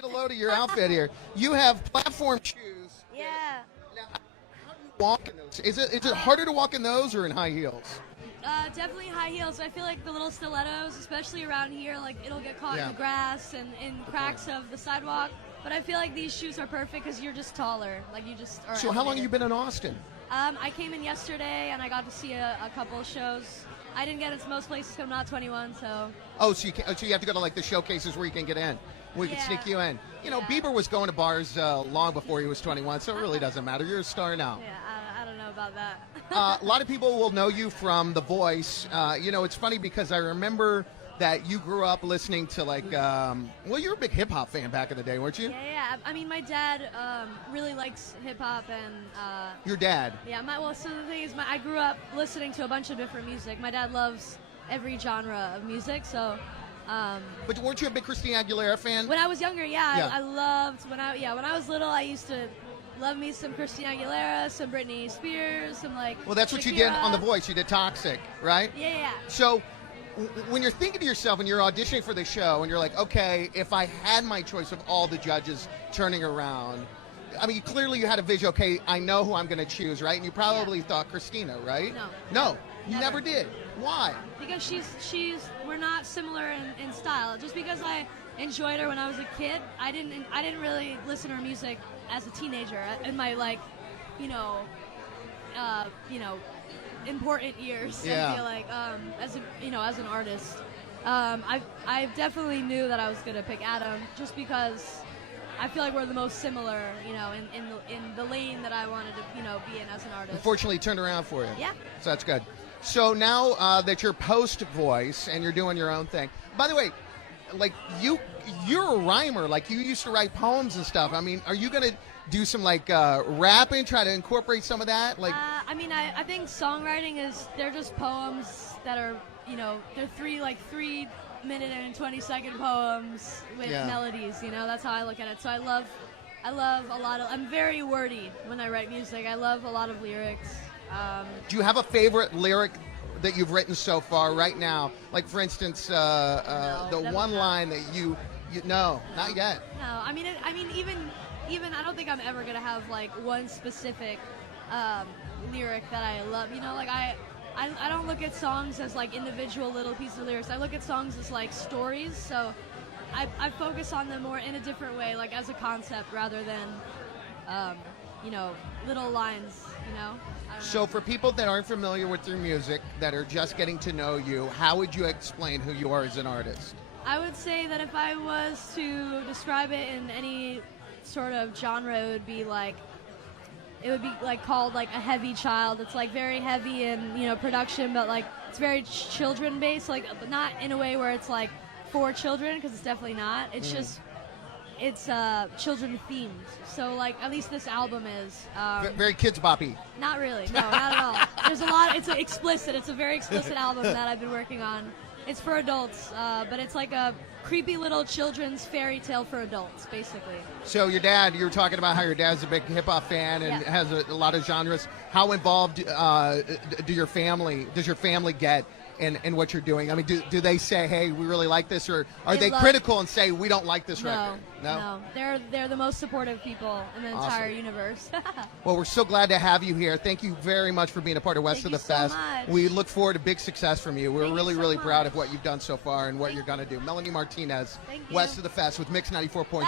get a load of your outfit here. You have platform shoes. Yeah. Now, how do you walk in those? Is it harder to walk in those or in high heels? Definitely high heels. I feel like the little stilettos, especially around here, like it'll get caught in the grass and in cracks of the sidewalk. But I feel like these shoes are perfect because you're just taller. Like you just are. So how long have you been in Austin? I came in yesterday and I got to see a couple of shows. I didn't get into most places because I'm not 21, so. Oh, so you have to go to like the showcases where you can get in. We can sneak you in. You know, Bieber was going to bars long before he was 21, so it really doesn't matter. You're a star now. Yeah, I don't know about that. A lot of people will know you from The Voice. You know, it's funny because I remember that you grew up listening to like, well, you're a big hip hop fan back in the day, weren't you? Yeah. I mean, my dad really likes hip hop and. Your dad? Yeah. So the thing is, I grew up listening to a bunch of different music. My dad loves every genre of music, so. But weren't you a big Christina Aguilera fan? When I was younger, I loved when I was little. I used to love me some Christina Aguilera, some Britney Spears, some like. Well, that's what Shakira. you did on The Voice. You did Toxic, right? Yeah. So, when you're thinking to yourself and you're auditioning for the show and you're like, okay, if I had my choice of all the judges turning around, I mean, clearly you had a vision. Okay, I know who I'm going to choose, right? And you probably thought Christina, right? No, you never did. Why? Because we're not similar in style. Just because I enjoyed her when I was a kid, I didn't really listen to her music as a teenager in my important years. I feel like as an artist, I definitely knew that I was gonna pick Adam just because I feel like we're the most similar, in the lane that I wanted to, be in as an artist. Unfortunately, it turned around for you. Yeah. So that's good. So now that you're post-Voice and you're doing your own thing. By the way, like you're a rhymer. Like you used to write poems and stuff. I mean, are you gonna do some like rapping, try to incorporate some of that? Like, I think songwriting they're just poems that are, they're 3 minute and 20-second poems with melodies. That's how I look at it. So I love a lot of. I'm very wordy when I write music. I love a lot of lyrics. Do you have a favorite lyric that you've written so far right now? Like, for instance, the one line that you no, not yet. No, even I don't think I'm ever gonna have like one specific lyric that I love. I don't look at songs as like individual little pieces of lyrics. I look at songs as like stories. So I focus on them more in a different way, like as a concept rather than little lines. So for people that aren't familiar with your music, that are just getting to know you, how would you explain who you are as an artist? I would say that if I was to describe it in any sort of genre, it would be like called like a heavy child. It's like very heavy in production, but like it's very children based, like not in a way where it's like for children, because it's definitely not. It's just it's children themed. So like at least this album is very kids boppy. Not really. No, not at all. There's a lot. It's explicit. It's a very explicit album that I've been working on. It's for adults, but it's like a creepy little children's fairy tale for adults, basically. So your dad, you were talking about how your dad's a big hip hop fan and has a lot of genres. How involved does your family get in what you're doing? I mean, do they say, hey, we really like this, or are they critical and say, we don't like this record? No. They're the most supportive people in the entire universe. Well, we're so glad to have you here. Thank you very much for being a part of West of the Fest. Much. We look forward to big success from you. We're really much. proud of what you've done so far and what you're going to do. Melanie Martinez, West of the Fest with Mix 94.7.